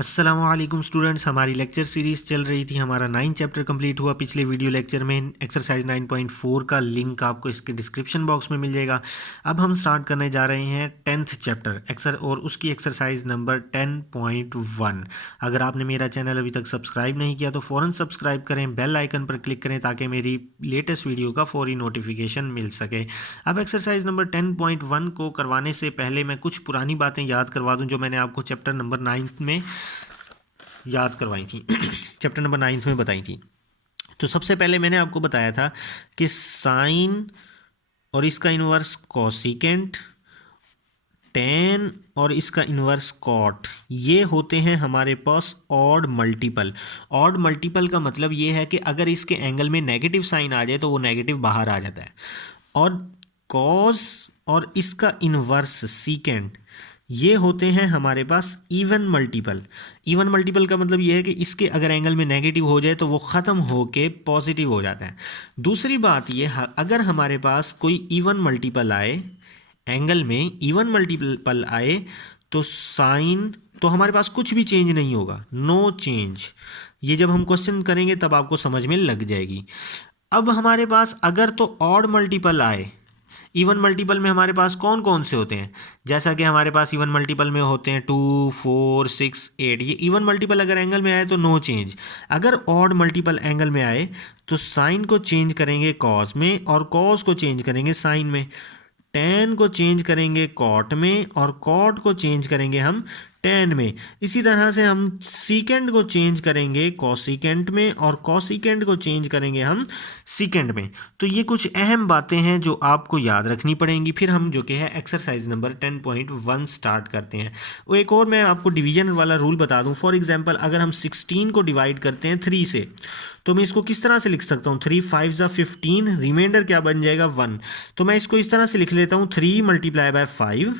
अस्सलामुअलैकुम स्टूडेंट्स, हमारी lecture series चल रही थी। हमारा 9 चैप्टर कंप्लीट हुआ पिछले वीडियो लेक्चर में। एक्सरसाइज 9.4 का लिंक आपको इसके डिस्क्रिप्शन बॉक्स में मिल जाएगा। अब हम स्टार्ट करने जा रहे हैं 10th चैप्टर और उसकी एक्सरसाइज नंबर 10.1। अगर आपने मेरा चैनल अभी तक सब्सक्राइब नहीं किया तो फ़ौरन सब्सक्राइब करें, बेल आइकन पर क्लिक करें ताकि मेरी लेटेस्ट वीडियो का फौरी नोटिफिकेशन मिल सके। अब एक्सरसाइज नंबर 10.1 को करवाने से पहले मैं कुछ पुरानी बातें याद करवा दूं जो मैंने आपको चैप्टर नंबर 9 में याद करवाई थी चैप्टर नंबर 9 में बताई थी। तो सबसे पहले मैंने आपको बताया था कि साइन और इसका इन्वर्स कोसिकेंट, टेन और इसका इन्वर्स कॉट, ये होते हैं हमारे पास ऑड मल्टीपल। ऑड मल्टीपल का मतलब ये है कि अगर इसके एंगल में नेगेटिव साइन आ जाए तो वो नेगेटिव बाहर आ जाता है। और कॉस और इसका इन्वर्स सीकेंट, ये होते हैं हमारे पास इवन मल्टीपल। इवन मल्टीपल का मतलब ये है कि इसके अगर एंगल में नेगेटिव हो जाए तो वो ख़त्म होके पॉजिटिव हो जाता है। दूसरी बात ये, अगर हमारे पास कोई इवन मल्टीपल आए, एंगल में इवन मल्टीपल आए, तो साइन तो हमारे पास कुछ भी चेंज नहीं होगा, नो चेंज। ये जब हम क्वेश्चन करेंगे तब आपको समझ में लग जाएगी। अब हमारे पास अगर तो ऑड मल्टीपल आए, इवन मल्टीपल में हमारे पास कौन कौन से होते हैं, जैसा कि हमारे पास इवन मल्टीपल में होते हैं 2, 4, 6, 8। ये इवन मल्टीपल अगर एंगल में आए तो नो चेंज। अगर ऑड मल्टीपल एंगल में आए तो साइन को चेंज करेंगे कॉस में और कॉस को चेंज करेंगे साइन में, टेन को चेंज करेंगे कॉट में और कॉट को चेंज करेंगे हम टेन में। इसी तरह से हम सीकेंड को चेंज करेंगे कॉसिकेंट में और कॉसिकेंट को चेंज करेंगे हम सीकेंड में। तो ये कुछ अहम बातें हैं जो आपको याद रखनी पड़ेंगी। फिर हम जो कि है एक्सरसाइज नंबर 10.1 स्टार्ट करते हैं। वो एक और मैं आपको डिवीजन वाला रूल बता दूं। फॉर एग्जांपल अगर हम 16 को डिवाइड करते हैं 3 से, तो मैं इसको किस तरह से लिख सकता हूँ, 3 5 ज़ा 15, रिमाइंडर क्या बन जाएगा 1। तो मैं इसको इस तरह से लिख लेता हूँ 3 मल्टीप्लाई बाय 5,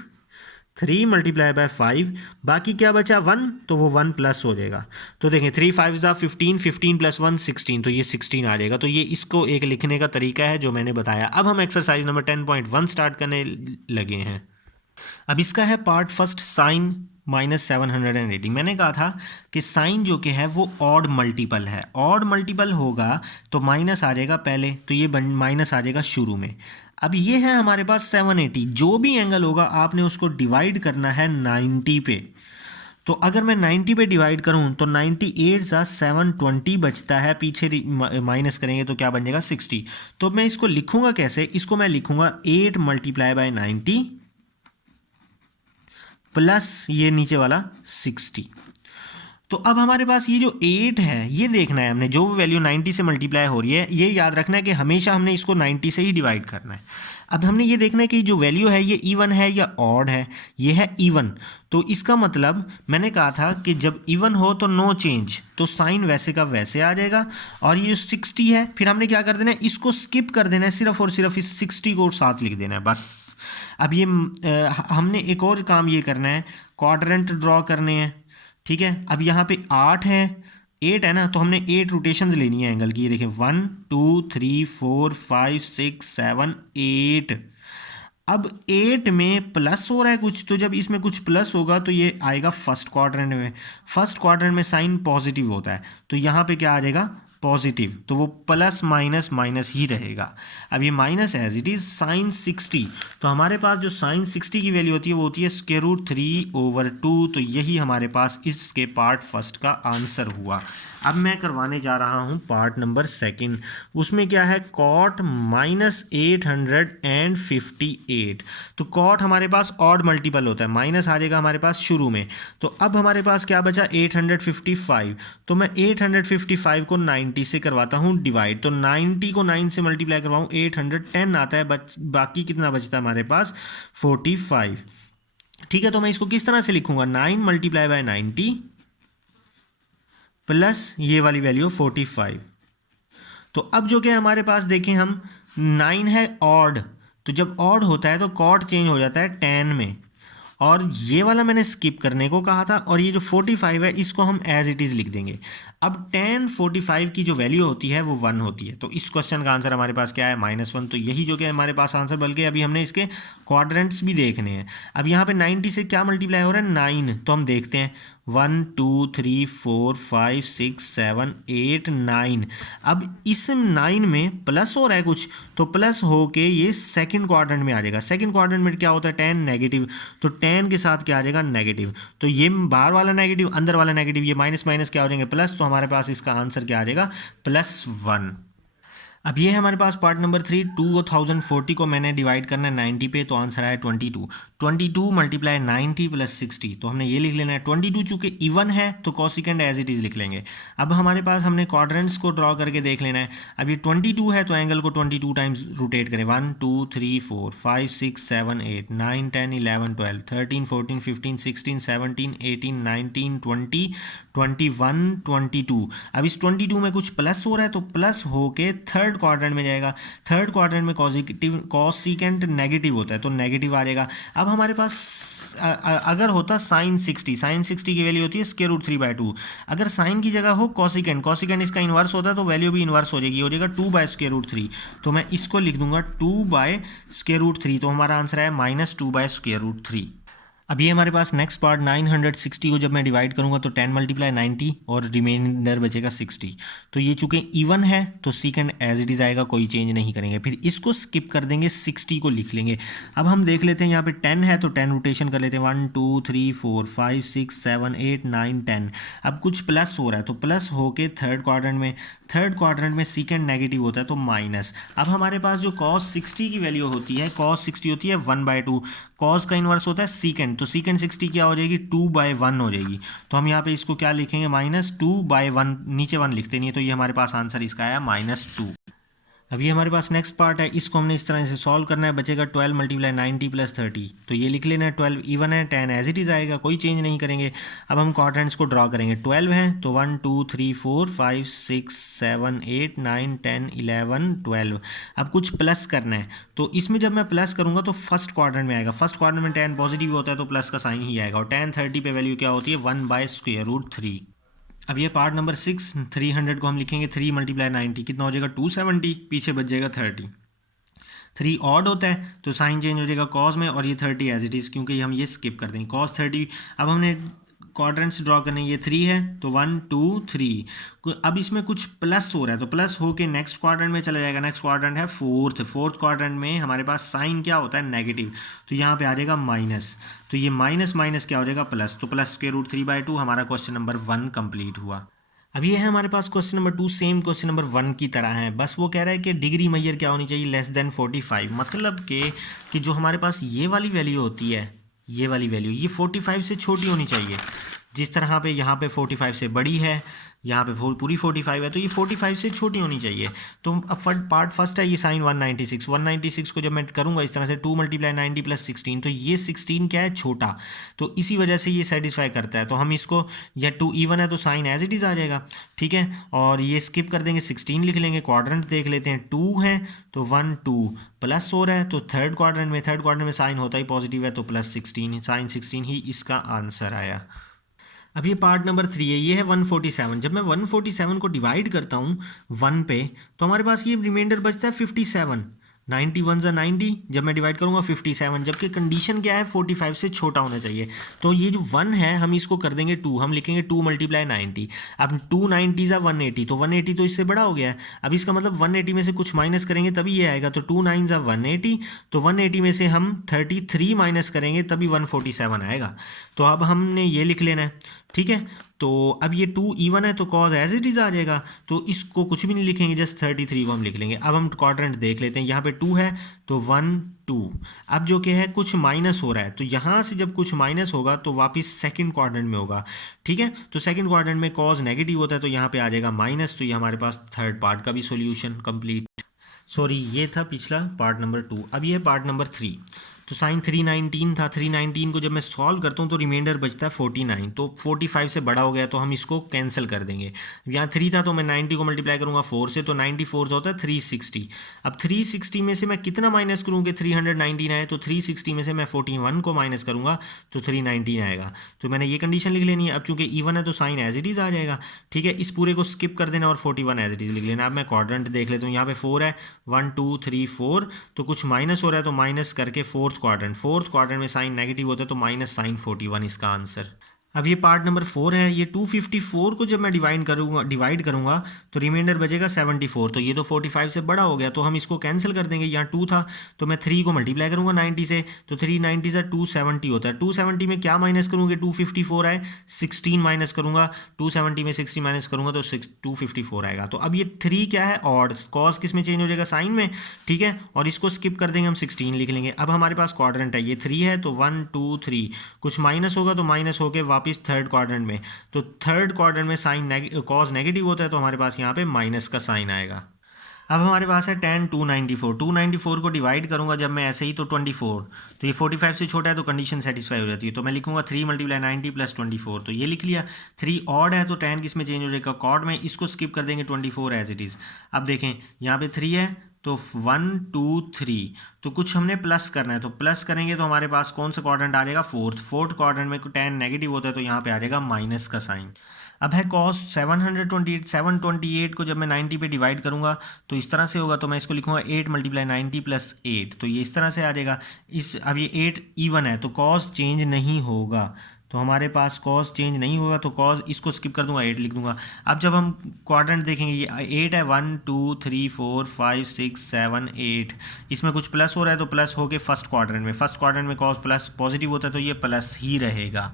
3 मल्टीप्लाई बाय 5, बाकी क्या बचा 1, तो वो 1 प्लस हो जाएगा। तो देखें 3 5 ज़ा 15, 15 प्लस 1 16, तो ये 16 आ जाएगा। तो ये इसको एक लिखने का तरीका है जो मैंने बताया। अब हम एक्सरसाइज नंबर 10.1 स्टार्ट करने लगे हैं। अब इसका है पार्ट फर्स्ट, साइन -780। मैंने कहा था कि साइन जो कि है वो ऑड मल्टीपल है। ऑड मल्टीपल होगा तो माइनस आ जाएगा पहले, तो ये माइनस आ जाएगा शुरू में। अब ये है हमारे पास 780। जो भी एंगल होगा आपने उसको डिवाइड करना है 90 पे। तो अगर मैं 90 पे डिवाइड करूं तो 98 ज़ा 720 बचता है, पीछे माइनस करेंगे तो क्या बन जाएगा 60। तो मैं इसको लिखूंगा कैसे, इसको मैं लिखूंगा 8 मल्टीप्लाई बाय 90 प्लस ये नीचे वाला 60। तो अब हमारे पास ये जो 8 है ये देखना है हमने, जो वैल्यू 90 से मल्टीप्लाई हो रही है ये याद रखना है कि हमेशा हमने इसको 90 से ही डिवाइड करना है। अब हमने ये देखना है कि जो वैल्यू है ये इवन है या ऑड है। ये है इवन, तो इसका मतलब मैंने कहा था कि जब इवन हो तो नो चेंज, तो साइन वैसे का वैसे आ जाएगा। और ये 60 है, फिर हमने क्या कर देना है, इसको स्किप कर देना है, सिर्फ और सिर्फ इस 60 को साथ लिख देना है बस। अब ये हमने एक और काम ये करना है, क्वाड्रेंट ड्रॉ करने हैं। ठीक है, अब यहाँ पे 8 है, 8 है ना, तो हमने 8 रोटेशंस लेनी है एंगल की। ये देखें 1 2 3 4 5 6 7 8। अब 8 में प्लस हो रहा है कुछ, तो जब इसमें कुछ प्लस होगा तो ये आएगा फर्स्ट क्वाड्रेंट में। फर्स्ट क्वाड्रेंट में साइन पॉजिटिव होता है, तो यहाँ पे क्या आ जाएगा पॉजिटिव, तो वो प्लस माइनस माइनस ही रहेगा। अब ये minus as it is sine 60। तो हमारे पास जो साइन 60 की वैल्यू होती है वो होती है √3/2। तो यही हमारे पास इसके पार्ट फर्स्ट का आंसर हुआ। अब मैं करवाने जा रहा हूँ पार्ट नंबर सेकंड। उसमें क्या है, कॉट -858। तो कॉट हमारे पास ऑड मल्टीपल होता है, माइनस आ जाएगा हमारे पास शुरू में। तो अब हमारे पास क्या बचा 855। तो मैं 855 को 90 से करवाता हूँ डिवाइड। तो 90 को 9 से मल्टीप्लाई करवाऊँ 810 आता है, बाकी कितना बचता है हमारे पास 45। ठीक है, तो मैं इसको किस तरह से लिखूंगा, 9 मल्टीप्लाई बाय 90 प्लस ये वाली वैल्यू 45। तो अब जो कि हमारे पास देखें हम 9 है ऑड, तो जब ऑड होता है तो कॉट चेंज हो जाता है 10 में, और ये वाला मैंने स्किप करने को कहा था। और ये जो 45 है इसको हम एज इट इज़ लिख देंगे। अब 10 45 की जो वैल्यू होती है वो 1 होती है। तो इस क्वेश्चन का आंसर हमारे पास क्या है -1। तो यही जो कि हमारे पास आंसर, बल्कि अभी हमने इसके क्वाड्रेंट्स भी देखने हैं। अब यहाँ पे 90 से क्या मल्टीप्लाई हो रहा है 9, तो हम देखते हैं 1 2 3 4 5 6 7 8 9। अब इस 9 में प्लस हो रहा है कुछ, तो प्लस होके ये सेकंड क्वाड्रेंट में आ जाएगा। सेकंड क्वाड्रेंट में क्या होता है 10 नेगेटिव, तो 10 के साथ क्या आ जाएगा नेगेटिव, तो ये बाहर वाला नेगेटिव अंदर वाला नेगेटिव, ये माइनस माइनस क्या हो जाएंगे प्लस, तो हमारे पास इसका आंसर क्या आ जाएगा +1। अब ये है हमारे पास पार्ट नंबर 3। 2040 को मैंने डिवाइड करना है 90 पे, तो आंसर आया 22। 22 मल्टीप्लाई 90 + 60, तो हमने ये लिख लेना है। 22 चूँकि इवन है तो कॉसिकेंड एज इट इज़ लिख लेंगे। अब हमारे पास हमने क्वाड्रेंट्स को ड्रॉ करके देख लेना है। अब ये 22 है तो एंगल को 22 टाइम्स रोटेट करें। 1 2 3 4 5 6 7 8 9 10 11 12 13 14 15 16 17 18 19 20 21 22। अब इस 22 में कुछ प्लस हो रहा है तो प्लस होके थर्ड क्वाड्रेंट में जाएगा। थर्ड क्वाड्रेंट में कॉसिकेंट नेगेटिव होता है तो नेगेटिव आ जाएगा। अब हमारे पास अगर होता साइन 60 की वैल्यू होती है √3/2। अगर साइन की जगह हो कॉसिकेंट इसका इन्वर्स होता है तो वैल्यू भी इन्वर्स हो जाएगी 2/√3। तो मैं इसको लिख दूंगा 2/√3, तो हमारा आंसर है -2/√3। अब ये हमारे पास नेक्स्ट पार्ट 960 को जब मैं डिवाइड करूंगा तो 10 × 90 और रिमेंडर बचेगा 60। तो ये चूँकि इवन है तो सीकेंड एज इट इज़ आएगा, कोई चेंज नहीं करेंगे। फिर इसको स्किप कर देंगे, 60 को लिख लेंगे। अब हम देख लेते हैं यहाँ पे 10 है तो 10 रोटेशन कर लेते हैं। 1 2 3 4 5 6 7 8 9 10। अब कुछ प्लस हो रहा है तो प्लस होके थर्ड क्वाड्रेंट में सीकेंड नेगेटिव होता है तो माइनस। अब हमारे पास जो cos 60 की वैल्यू होती है, cos 60 होती है 1/2। cos का इन्वर्स होता है सीकेंड, तो सीकेंड 60 क्या हो जाएगी 2/1 हो जाएगी। तो हम यहाँ पे इसको क्या लिखेंगे -2/1, नीचे 1 लिखते नहीं है, तो ये हमारे पास आंसर इसका आया -2। अब ये हमारे पास नेक्स्ट पार्ट है, इसको हमने इस तरह से सॉल्व करना है। बचेगा 12 × 90 + 30, तो ये लिख लेना है। 12 इवन है, 10 एज इट इज़ आएगा, कोई चेंज नहीं करेंगे। अब हम क्वाड्रेंट्स को ड्रॉ करेंगे। 12 है तो 1 2 3 4 5 6 7 8 9 10 11 12। अब कुछ प्लस करना है तो इसमें जब मैं प्लस करूँगा तो फर्स्ट क्वाड्रेंट में आएगा। फर्स्ट क्वाड्रेंट में 10 पॉजिटिव होता है तो प्लस का साइन ही आएगा, और 10 30 पे वैल्यू क्या होती है 1/√3। अब ये पार्ट नंबर 6, 300 को हम लिखेंगे 3 × 90, कितना हो जाएगा 270, पीछे बच जाएगा 30। 3 ऑड होता है तो साइन चेंज हो जाएगा कॉस में, और ये 30 एज इट इज़, क्योंकि हम ये स्किप कर देंगे cos 30। अब हमने क्वाड्रेंट्स ड्रॉ करने, ये 3 है तो 1 2 3। अब इसमें कुछ प्लस हो रहा है तो प्लस होके नेक्स्ट क्वाड्रेंट में चला जाएगा। नेक्स्ट क्वाड्रेंट है फोर्थ क्वाड्रेंट में हमारे पास साइन क्या होता है नेगेटिव, तो यहाँ पे आ जाएगा माइनस, तो ये माइनस माइनस क्या हो जाएगा प्लस, तो +√3/2 हमारा क्वेश्चन नंबर 1 कंप्लीट हुआ। अब ये है हमारे पास question number 2, same question number 1 की तरह है, बस वो कह रहा है कि डिग्री मेजर क्या होनी चाहिए <45, मतलब कि जो हमारे पास ये वाली वैल्यू होती है, ये वाली वैल्यू ये 45 से छोटी होनी चाहिए। जिस तरह पे यहाँ पे 45 से बड़ी है, यहाँ पे पूरी 45 है, तो ये 45 से छोटी होनी चाहिए। तो अब पार्ट फर्स्ट है ये साइन 196 को जब मैं करूँगा इस तरह से 2 × 90 + 16, तो ये 16 क्या है छोटा, तो इसी वजह से ये सेटिस्फाई करता है। तो हम इसको, या 2 इवन है तो साइन एज इट इज़ आ जाएगा, ठीक है, और ये स्किप कर देंगे, 16 लिख लेंगे। क्वाड्रेंट देख लेते हैं, 2 है तो 1 2 प्लस हो रहा है, तो थर्ड क्वाड्रेंट में साइन होता ही पॉजिटिव है तो +16, साइन 16 ही इसका आंसर आया। अब ये पार्ट नंबर 3 है, ये है 147। जब मैं 147 को डिवाइड करता हूँ 1 पे तो हमारे पास ये रिमाइंडर बचता है 57। 91 × 90, जब मैं डिवाइड करूँगा 57, जबकि कंडीशन क्या है 45 से छोटा होना चाहिए। तो ये जो 1 है हम इसको कर देंगे 2, हम लिखेंगे 2 × 90। अब 2 90 = 180, तो 180 तो इससे बड़ा हो गया है। अब इसका मतलब 180 में से कुछ माइनस करेंगे तभी ये आएगा, तो 2 9 = 180, तो 180 में से हम 33 माइनस करेंगे तभी 147 आएगा। तो अब हमने ये लिख लेना है, ठीक है। तो अब ये 2 इवन है तो कॉज एज इट इज़ आ जाएगा, तो इसको कुछ भी नहीं लिखेंगे, जस्ट 33 को हम लिख लेंगे। अब हम क्वाड्रेंट देख लेते हैं, यहाँ पे 2 है तो 1 2। अब जो कि है कुछ माइनस हो रहा है, तो यहाँ से जब कुछ माइनस होगा तो वापस सेकंड क्वाड्रेंट में होगा, ठीक है। तो सेकंड क्वाड्रेंट में कॉज नेगेटिव होता है तो यहाँ पे आ जाएगा माइनस, तो ये हमारे पास थर्ड पार्ट का भी सोल्यूशन कंप्लीट। सॉरी, ये था पिछला पार्ट नंबर 2। अब ये है पार्ट नंबर 3। तो साइन 319 था, 319 को जब मैं सॉल्व करता हूँ तो रिमाइंडर बचता है 49, तो 45 से बड़ा हो गया तो हम इसको कैंसिल कर देंगे। यहाँ 3 था तो मैं 90 को मल्टीप्लाई करूँगा 4 से, तो 94 होता है 360। अब 360 में से मैं कितना माइनस करूँ कि 319 आए, तो 360 में से मैं 41 को माइनस करूँगा तो 319 आएगा। तो मैंने ये कंडीशन लिख लेनी है। अब चूँकि इवन है तो साइन एज इट इज़ आ जाएगा, ठीक है। इस पूरे को स्किप कर देना और 41 एज इट इज़ लिख लेना। अब मैं क्वाड्रेंट देख लेता हूँ, यहाँ पे 4 है, 1 2 3 4, तो कुछ माइनस हो रहा है तो माइनस करके फोर्थ क्वाड्रेंट में साइन नेगेटिव होता है तो माइनस साइन 41 इसका आंसर। अब ये पार्ट नंबर 4 है। ये 254 को जब मैं डिवाइड करूँगा तो रिमाइंडर बचेगा 74। तो ये तो 45 से बड़ा हो गया, तो हम इसको कैंसिल कर देंगे। यहाँ 2 था तो मैं 3 को मल्टीप्लाई करूँगा 90 से, तो 3 90 से 270 होता है। 270 में क्या माइनस करूँगे, 254 आए, 16 माइनस करूँगा, 270 में 60 माइनस करूँगा तो 254 आएगा। तो अब ये 3 क्या है, ऑड, कॉस किस में चेंज हो जाएगा, साइन में, ठीक है। और इसको स्किप कर देंगे, हम 16 लिख लेंगे। अब हमारे पास क्वाड्रेंट है, ये 3 है तो 1 2 3, कुछ माइनस होगा तो माइनस होके वापस थर्ड क्वाड्रेंट में, तो थर्ड क्वाड्रेंट में साइन कॉस नेगेटिव होता है तो हमारे पास यहाँ पे माइनस का साइन आएगा। अब हमारे पास है tan 294 को डिवाइड करूंगा जब मैं ऐसे ही तो 24, तो ये 45 से छोटा है तो कंडीशन सेटिस्फाई हो जाती है। तो मैं लिखूंगा 3 × 90 + 24, तो ये लिख लिया। 3 ऑड है तो tan किस में चेंज हो जाएगा, कॉड में, इसको स्किप कर देंगे 24 एज इट इज़। अब देखें यहाँ पे 3 है तो 1 2 3, तो कुछ हमने प्लस करना है, तो प्लस करेंगे तो हमारे पास कौन सा क्वाड्रेंट आ जाएगा, फोर्थ क्वाड्रेंट में tan नेगेटिव होता है तो यहाँ पे आ जाएगा माइनस का साइन। अब है कॉस 728 को जब मैं 90 पे डिवाइड करूंगा तो इस तरह से होगा, तो मैं इसको लिखूंगा 8 × 90 + 8, तो ये इस तरह से आ जाएगा। अब ये 8 इवन है तो कॉस चेंज नहीं होगा, तो हमारे पास कॉस चेंज नहीं होगा तो कॉस इसको स्किप कर दूंगा, 8 लिख दूंगा। अब जब हम क्वाड्रेंट देखेंगे, ये 8 है, 1 2 3 4 5 6 7 8, इसमें कुछ प्लस हो रहा है तो प्लस हो के फर्स्ट क्वाड्रेंट में कॉस प्लस पॉजिटिव होता है तो ये प्लस ही रहेगा।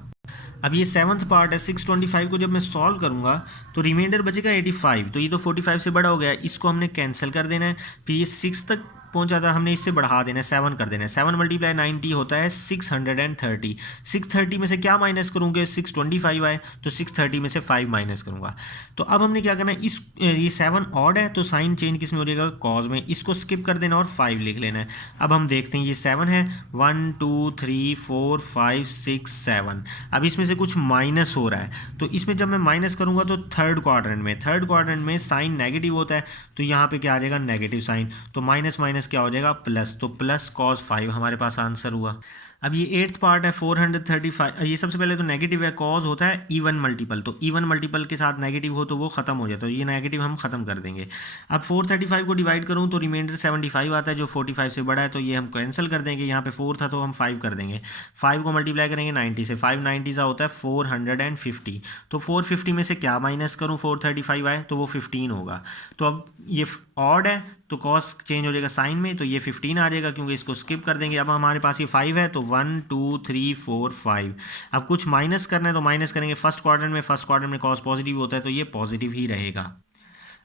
अब ये 7th पार्ट है, 625 को जब मैं सॉल्व करूंगा तो रिमाइंडर बचेगा 85, तो ये तो 45 से बड़ा हो गया, इसको हमने कैंसिल कर देना है। फिर ये 6 तक पहुंचा था, हमने इससे बढ़ा देना है, 7 कर देना है। 7 × 90 होता है 630। 630 में से क्या माइनस करूँगे, 625 आए तो 630 में से 5 माइनस करूँगा। तो अब हमने क्या करना है, ये 7 ऑड है तो साइन चेंज किस में हो जाएगा, कॉज में, इसको स्किप कर देना और 5 लिख लेना है। अब हम देखते हैं, ये 7 है, 1 2 3 4 5 6 7, अब इसमें से कुछ माइनस हो रहा है, तो इसमें जब मैं माइनस करूँगा तो थर्ड क्वाड्रेंट में साइन नेगेटिव होता है तो यहाँ पे क्या आ जाएगा, नेगेटिव साइन, तो माइनस माइनस क्या हो जाएगा, प्लस, तो प्लस cos 5 हमारे पास आंसर हुआ। अब ये 8th पार्ट है, 435, ये सबसे पहले तो नेगेटिव है, कॉज होता है इवन मल्टीपल, तो इवन मल्टीपल के साथ नेगेटिव हो तो वो खत्म हो जाता है, तो ये नेगेटिव हम खत्म कर देंगे। अब 435 को डिवाइड करूँ तो रिमाइंडर 75 आता है जो 45 से बड़ा है, तो ये हम कैंसिल कर देंगे। यहाँ पे 4 था तो हम 5 कर देंगे, 5 को मल्टीप्लाई करेंगे 90 से, 5 90 सा होता है 450, तो 450 में से क्या माइनस करूँ, 435 आए तो वो 15 होगा। तो अब ये ऑड है तो कॉस चेंज हो जाएगा साइन में, तो ये 15 आ जाएगा क्योंकि इसको स्किप कर देंगे। अब हमारे पास ये 5 है तो 1 2 3 4 5, अब कुछ माइनस करना है तो माइनस करेंगे फर्स्ट क्वाड्रेंट में कॉस पॉजिटिव होता है तो ये पॉजिटिव ही रहेगा।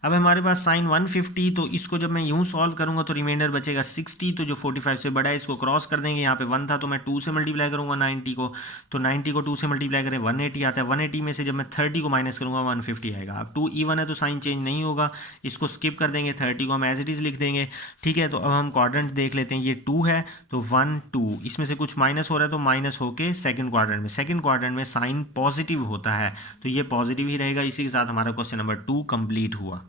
अब हमारे पास साइन 150, तो इसको जब मैं यूँ सॉल्व करूँगा तो रिमाइंडर बचेगा 60, तो जो 45 से बड़ा है इसको क्रॉस कर देंगे। यहाँ पे 1 था तो मैं 2 से मल्टीप्लाई करूँगा 90 को, तो 90 को 2 से मल्टीप्लाई करें 180 आता है, 180 में से जब मैं 30 को माइनस करूँगा 150 आएगा। अब 2 इवन है तो साइन चेंज नहीं होगा, इसको स्किप कर देंगे, 30 को हम एज इट इज़ लिख देंगे, ठीक है। तो अब हम क्वाड्रेंट देख लेते हैं, ये 2 है तो 1 2, इसमें से कुछ माइनस हो रहा है तो माइनस होके सेकंड क्वाड्रेंट में साइन पॉजिटिव होता है तो ये पॉजिटिव ही रहेगा। इसी के साथ हमारा क्वेश्चन नंबर 2 कंप्लीट हुआ।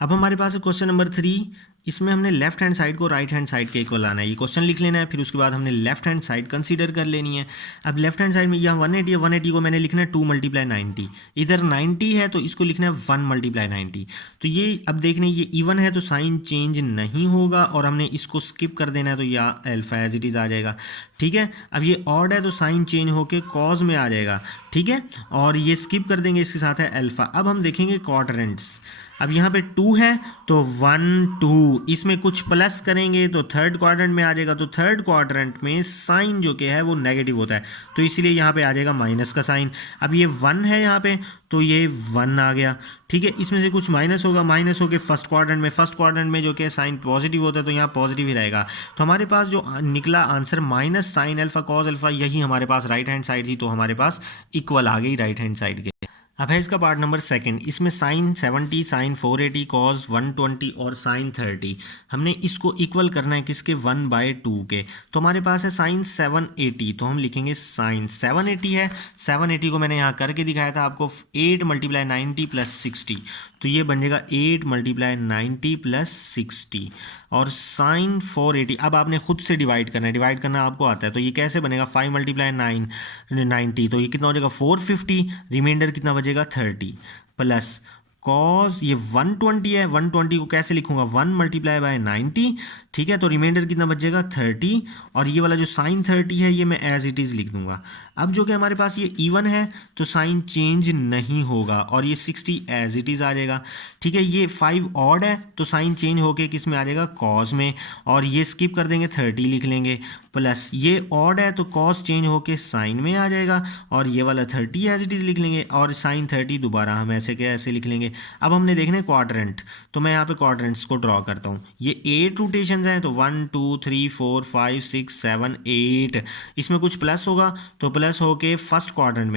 अब हमारे पास है क्वेश्चन नंबर 3, इसमें हमने लेफ्ट हैंड साइड को राइट हैंड साइड के इक्वल लाना है, ये क्वेश्चन लिख लेना है, फिर उसके बाद हमने लेफ्ट हैंड साइड कंसीडर कर लेनी है। अब लेफ्ट हैंड साइड में यहाँ 180 है, 180 को मैंने लिखना है 2 × 90, इधर 90 है तो इसको लिखना है 1 × 90, तो ये अब देखने ये इवन है तो साइन चेंज नहीं होगा और हमने इसको स्किप कर देना है तो यहाँ अल्फा एज इट इज़ आ जाएगा, ठीक है। अब ये ऑड है तो साइन चेंज होके कॉज में आ जाएगा, ठीक है, और ये स्किप कर देंगे, इसके साथ है अल्फा। अब हम देखेंगे क्वाड्रेंट्स, अब यहाँ पे 2 है तो 1 2, इसमें कुछ प्लस करेंगे तो थर्ड क्वाड्रेंट में आ जाएगा, तो थर्ड क्वाड्रेंट में साइन जो कि है वो नेगेटिव होता है तो इसीलिए यहाँ पे आ जाएगा माइनस का साइन। अब ये 1 है यहाँ पे तो ये 1 आ गया, ठीक है, इसमें से कुछ माइनस होगा, माइनस होकर फर्स्ट क्वाड्रेंट में जो कि साइन पॉजिटिव होता है तो यहाँ पॉजिटिव ही रहेगा। तो हमारे पास जो निकला answer minus sine alpha cause alpha, यही हमारे पास राइट हैंड साइड थी, तो हमारे पास इक्वल आ गई राइट हैंड साइड के। अब है इसका पार्ट नंबर 2, इसमें साइन 70, साइन 480, कॉस 120 और साइन 30, हमने इसको इक्वल करना है किसके, 1/2 के। तो हमारे पास है साइन 780, तो हम लिखेंगे साइन 780 है, 780 को मैंने यहाँ करके दिखाया था आपको, 8 × 90 + 60, तो ये बन जाएगा 8 × 90 + 60, और साइन 480 अब आपने खुद से डिवाइड करना आपको आता है, तो ये कैसे बनेगा, 5 × 90, तो ये कितना हो जाएगा 450, रिमाइंडर कितना बचेगा 30, प्लस कॉस ये 120 है, 120 को कैसे लिखूंगा 1 मल्टीप्लाई बाय 90, ठीक है। तो रिमाइंडर कितना बचेगा 30, और ये वाला जो साइन 30 है ये मैं एज इट इज़ लिख दूंगा। अब जो कि हमारे पास ये इवन है तो साइन चेंज नहीं होगा और ये 60 एज इट इज़ आ जाएगा, ठीक है। ये 5 ऑड है तो साइन चेंज होके किस में आ जाएगा कॉस में, और ये स्किप कर देंगे 30 लिख लेंगे, प्लस ये ऑड है तो कॉस चेंज होके साइन में आ जाएगा, और ये वाला 30 एज इट इज़ लिख लेंगे, और साइन 30 दोबारा हम ऐसे के ऐसे लिख लेंगे। अब हमने देखना है क्वाड्रेंट, तो मैं यहाँ पे क्वाड्रेंट्स को ड्रॉ करता हूँ। ये 8 रोटेशंस हैं तो 1 2 3 4 5 6 7 8, इसमें कुछ प्लस होगा तो प्लस होके फर्स्ट क्वाड्रेंट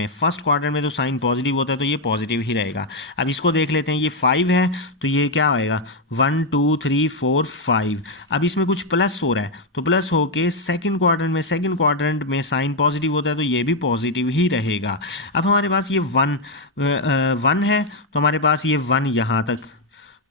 में तो साइन पॉजिटिव होता है तो ये पॉजिटिव ही रहेगा। अब इसको देख लेते हैं, ये 5 है तो ये क्या होएगा 1 2 3 4 5। अब इसमें कुछ प्लस हो रहा है तो प्लस होके सेकंड क्वाड्रेंट में साइन पॉजिटिव होता है तो ये भी पॉजिटिव ही रहेगा। अब हमारे पास ये 1 है तो हमारे पास ये 1 यहाँ तक,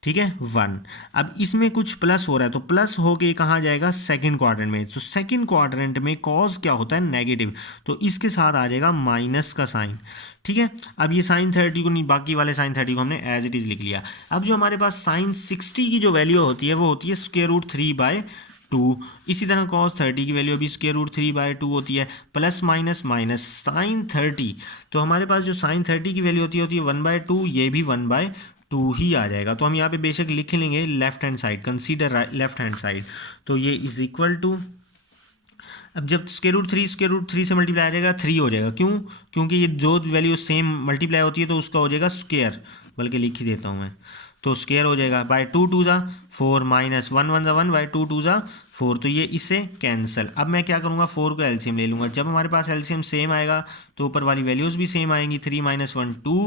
ठीक है 1। अब इसमें कुछ प्लस हो रहा है तो प्लस होके कहाँ जाएगा सेकंड क्वाड्रेंट में, तो सेकंड क्वाड्रेंट में कॉस क्या होता है नेगेटिव, तो इसके साथ आ जाएगा माइनस का साइन, ठीक है। अब ये साइन 30 को नहीं, बाकी वाले साइन 30 को हमने एज इट इज़ लिख लिया। अब जो हमारे पास साइन 60 की जो वैल्यू होती है वो होती है √3/2। इसी तरह cos 30 की वैल्यू अभी √3/2 होती है, प्लस माइनस माइनस साइन 30, तो हमारे पास जो साइन 30 की वैल्यू होती है 1/2, ये भी 1/2 ही आ जाएगा। तो हम यहाँ पे बेशक लिख लेंगे left hand side, consider left hand side, तो ये इज इक्वल टू, अब जब √3 से मल्टीप्लाई आ जाएगा 3 हो जाएगा, क्यों, क्योंकि ये जो वैल्यू सेम मल्टीप्लाई होती है तो उसका हो जाएगा स्क्वायर, बल्कि लिख ही देता हूँ मैं, तो स्क्वायर हो जाएगा बाय 2 2 ज़ा 4 माइनस 1 1 ज़ा 1 बाय 2 2 ज़ा 4, तो ये इससे कैंसिल। अब मैं क्या करूँगा 4 को एलसीएम ले लूँगा, जब हमारे पास एलसीएम सेम आएगा तो ऊपर वाली वैल्यूज़ भी सेम आएंगी, 3 माइनस 1 2,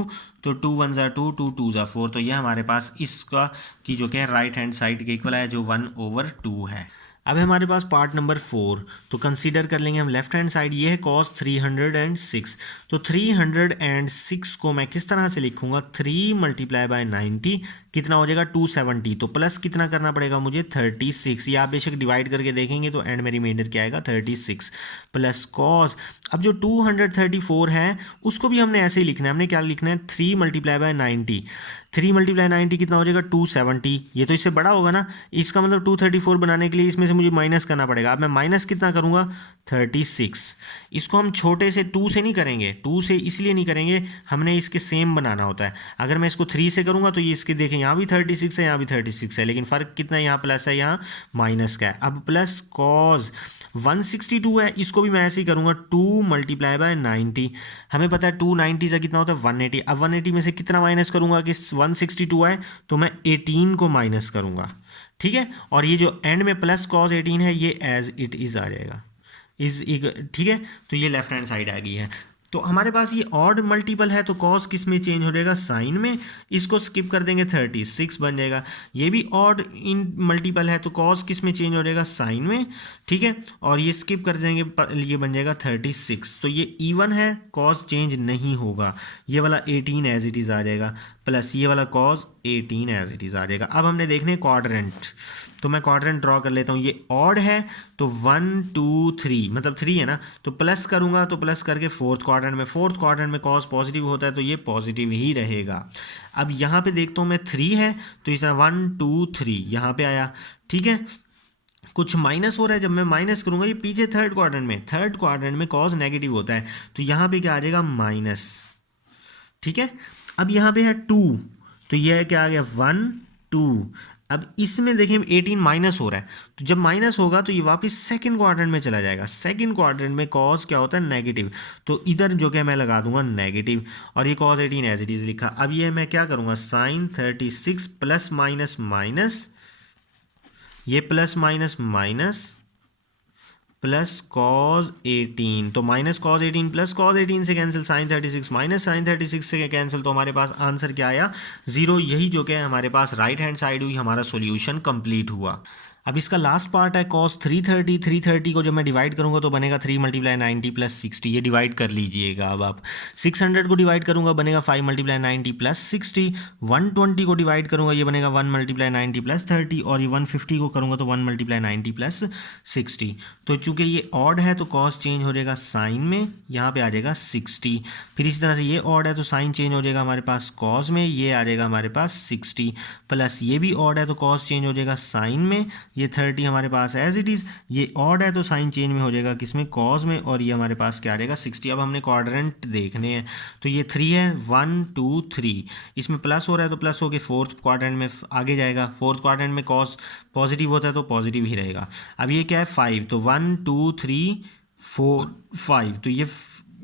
तो 2 1 ज़ा 2 2 2 ज़ा 4, तो ये हमारे पास इसका की जो क्या राइट हैंड साइड के इक्वल है जो 1/2 है। अब हमारे पास पार्ट नंबर 4, तो कंसीडर कर लेंगे हम लेफ्ट हैंड साइड, ये है cos 306, तो 306 को मैं किस तरह से लिखूंगा 3 मल्टीप्लाई बाय 90 कितना हो जाएगा 270, तो प्लस कितना करना पड़ेगा मुझे 36, या आप बेशक डिवाइड करके देखेंगे तो एंड में रिमाइंडर क्या आएगा 36 प्लस cos। अब जो 234 है उसको भी हमने ऐसे ही लिखना है, हमने क्या लिखना है 3 मल्टीप्लाई बाय 90, 3 मल्टीप्लाई 90 कितना हो जाएगा 270, ये तो इससे बड़ा होगा ना, इसका मतलब 234 बनाने के लिए इसमें से मुझे माइनस करना पड़ेगा। अब मैं माइनस कितना करूँगा 36, इसको हम छोटे से 2 से नहीं करेंगे, 2 से इसलिए नहीं करेंगे, हमने इसके सेम बनाना होता है। अगर मैं इसको 3 से करूँगा तो ये इसके देखें यहाँ भी 36 है यहाँ भी 36 है, लेकिन फ़र्क कितना है, यहाँ प्लस है यहाँ माइनस का है। अब प्लस कॉज 162 है, इसको भी मैं ऐसे ही करूँगा 2 मल्टीप्लाई बाय 90, हमें पता है 290 से कितना होता है 180, अब 180 में से कितना माइनस करूँगा कि 162 है तो मैं 18 को माइनस करूँगा, ठीक है। और ये जो एंड में प्लस कॉज 18 है ये एज इट इज़ आ जाएगा, ठीक है। तो ये लेफ्ट हैंड साइड आ गई है। तो हमारे पास ये ऑड मल्टीपल है तो कॉस किस में चेंज हो जाएगा साइन में, इसको स्किप कर देंगे 36 बन जाएगा। ये भी ऑड इन मल्टीपल है तो कॉस किस में चेंज हो जाएगा साइन में, ठीक है। और ये स्किप कर देंगे, ये बन जाएगा 36, तो ये इवन है कॉस चेंज नहीं होगा, ये वाला 18 एज इट इज़ आ जाएगा, प्लस ये वाला कॉस 18 एज इट इज़ आ जाएगा। अब हमने देखने क्वाड्रेंट, तो मैं क्वाड्रेंट ड्रॉ कर लेता हूँ, ये ऑड है तो 1 2 3 मतलब 3 है ना, तो प्लस करूँगा तो प्लस करके फोर्थ क्वाड्रेंट में कॉस पॉजिटिव होता है तो ये पॉजिटिव ही रहेगा। अब यहाँ पे देखता हूँ मैं 3 है तो इस 1 2 3 यहाँ पे आया, ठीक है। कुछ माइनस हो रहा है, जब मैं माइनस करूँगा ये पीछे थर्ड क्वाड्रेंट में कॉस नेगेटिव होता है तो यहाँ पे क्या आ जाएगा माइनस, ठीक है। अब यहाँ पे है 2 तो यह क्या आ गया 1 2, अब इसमें देखिए 18 माइनस हो रहा है तो जब माइनस होगा तो ये वापस सेकंड क्वाड्रेंट में चला जाएगा, सेकंड क्वाड्रेंट में कॉस क्या होता है नेगेटिव, तो इधर जो कि मैं लगा दूंगा नेगेटिव, और ये कॉस 18 एज इट इज़ लिखा। अब ये मैं क्या करूँगा साइन 36 प्लस माइनस माइनस, ये plus minus minus plus cos 18, तो माइनस कॉस 18 प्लस कॉस 18 से कैंसिल, साइन 36 माइनस साइन 36 से कैंसिल, तो हमारे पास आंसर क्या आया 0। यही जो कि हमारे पास राइट हैंड साइड हुई, हमारा सॉल्यूशन कंप्लीट हुआ। अब इसका लास्ट पार्ट है cos 330। 330 को जब मैं डिवाइड करूंगा तो बनेगा 3 × 90 + 60। ये डिवाइड कर लीजिएगा। अब आप 600 को डिवाइड करूंगा बनेगा 5 × 90 + 60। 120 को डिवाइड करूंगा ये बनेगा 1 × 90 + 30। और ये 150 को करूंगा तो 1 × 90 + 60। तो चूंकि ये ऑड है तो कॉस चेंज हो जाएगा साइन में, यहाँ पे आ जाएगा 60। फिर इसी तरह से ये ऑड है तो साइन चेंज हो जाएगा हमारे पास कॉस में, ये आ जाएगा हमारे पास 60। प्लस ये भी ऑड है तो कॉस चेंज हो जाएगा साइन में, ये 30 हमारे पास एज इट इज़। ये ऑड है तो साइन चेंज में हो जाएगा किसमें, कॉस में, और ये हमारे पास क्या आ जाएगा 60। अब हमने क्वाड्रेंट देखने हैं तो ये 3 है, 1 2 3, इसमें प्लस हो रहा है तो प्लस होके फोर्थ क्वाड्रेंट में आगे जाएगा। फोर्थ क्वाड्रेंट में कॉस पॉजिटिव होता है तो पॉजिटिव ही रहेगा। अब ये क्या है 5, तो 1 2 3 4 5, तो ये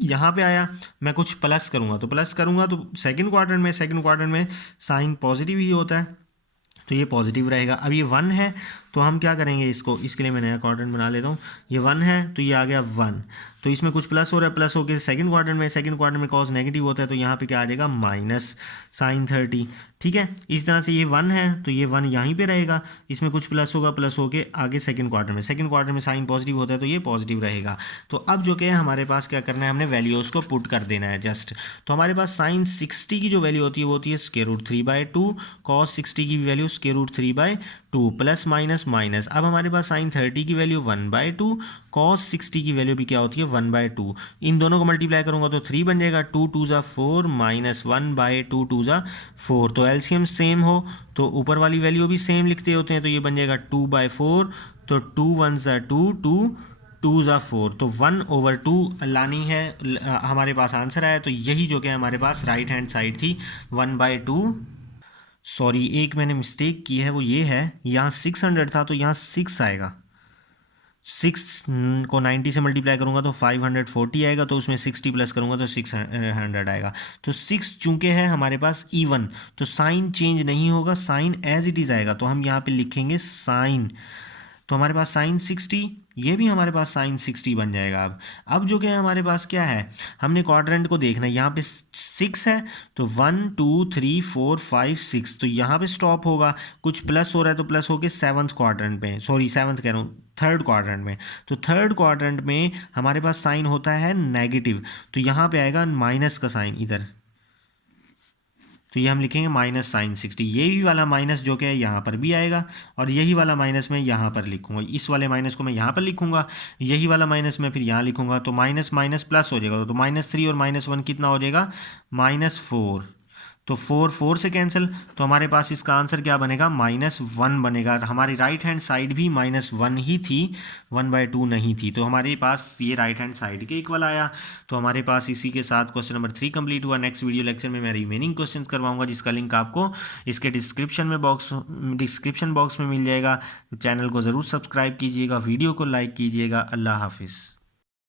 यहाँ पे आया। मैं कुछ प्लस करूँगा तो सेकंड क्वाड्रेंट में साइन पॉजिटिव ही होता है तो ये पॉजिटिव रहेगा। अब ये 1 है तो हम क्या करेंगे, इसके लिए मैं नया क्वाड्रेंट बना लेता हूँ। ये 1 है तो ये आ गया 1, तो इसमें कुछ प्लस हो रहा है, प्लस होकर सेकंड क्वाड्रेंट में कॉस नेगेटिव होता है तो यहाँ पे क्या आ जाएगा माइनस साइन 30। ठीक है, इस तरह से ये 1 है तो ये 1 यहीं पे रहेगा, इसमें कुछ प्लस होगा, प्लस होके आगे सेकंड क्वाड्रेंट में साइन पॉजिटिव होता है तो ये पॉजिटिव रहेगा। तो अब जो क्या है हमारे पास क्या करना है, हमने वैल्यूज़ को पुट कर देना है जस्ट। तो हमारे पास साइन 60 की जो वैल्यू होती है वो होती है √3/2, कॉस 60 की वैल्यू √3/2, प्लस माइनस माइनस। अब हमारे पास साइन 30 की वैल्यू 1/2, कॉस 60 की वैल्यू भी क्या होती है 1/2। इन दोनों को मल्टीप्लाई करूंगा तो 3 बन जाएगा, 2 2 ज़ा 4 माइनस 1/2 2 ज़ा 4। तो एलसीएम सेम हो तो ऊपर वाली वैल्यू भी सेम लिखते होते हैं, तो ये बन जाएगा 2/4, तो 2 1 ज़ा 2 2 2 ज़ा 4, तो 1/2 लानी है। हमारे पास आंसर आया, तो यही जो कि हमारे पास राइट हैंड साइड थी 1/2। सॉरी, एक मैंने मिस्टेक की है, वो ये है यहाँ 600 था तो यहाँ 6 आएगा। 6 को 90 से मल्टीप्लाई करूँगा तो 540 आएगा, तो उसमें 60 प्लस करूँगा तो 600 आएगा। तो 6 चूँकि है हमारे पास इवन तो साइन चेंज नहीं होगा, साइन एज इट इज़ आएगा। तो हम यहाँ पे लिखेंगे साइन, तो हमारे पास साइन 60, ये भी हमारे पास साइन 60 बन जाएगा। अब जो क्या है हमारे पास क्या है, हमने क्वाड्रेंट को देखना है। यहाँ पे 6 है तो 1 2 3 4 5 6, तो यहाँ पे स्टॉप होगा। कुछ प्लस हो रहा है तो प्लस होके सेवन्थ क्वाड्रेंट में, सॉरी सेवन्थ कह रहा हूँ, थर्ड क्वाड्रेंट में। तो थर्ड क्वाड्रेंट में हमारे पास साइन होता है नेगेटिव, तो यहाँ पे आएगा माइनस का साइन इधर, तो ये हम लिखेंगे माइनस साइन 60। यही वाला माइनस जो कि है यहाँ पर भी आएगा, और यही वाला माइनस मैं यहाँ पर लिखूंगा, इस वाले माइनस को मैं यहाँ पर लिखूंगा, यही वाला माइनस मैं फिर यहाँ लिखूंगा। तो माइनस माइनस प्लस हो जाएगा, तो -3 और -1 कितना हो जाएगा -4, तो 4 4 से कैंसिल, तो हमारे पास इसका आंसर क्या बनेगा -1 बनेगा। हमारी राइट हैंड साइड भी -1 ही थी, 1/2 नहीं थी, तो हमारे पास ये राइट हैंड साइड के इक्वल आया। तो हमारे पास इसी के साथ क्वेश्चन नंबर 3 कंप्लीट हुआ। नेक्स्ट वीडियो लेक्चर में मैं रिमेनिंग क्वेश्चन करवाऊंगा, जिसका लिंक आपको इसके डिस्क्रिप्शन बॉक्स में मिल जाएगा। चैनल को ज़रूर सब्सक्राइब कीजिएगा, वीडियो को लाइक कीजिएगा। अल्लाह हाफिज़।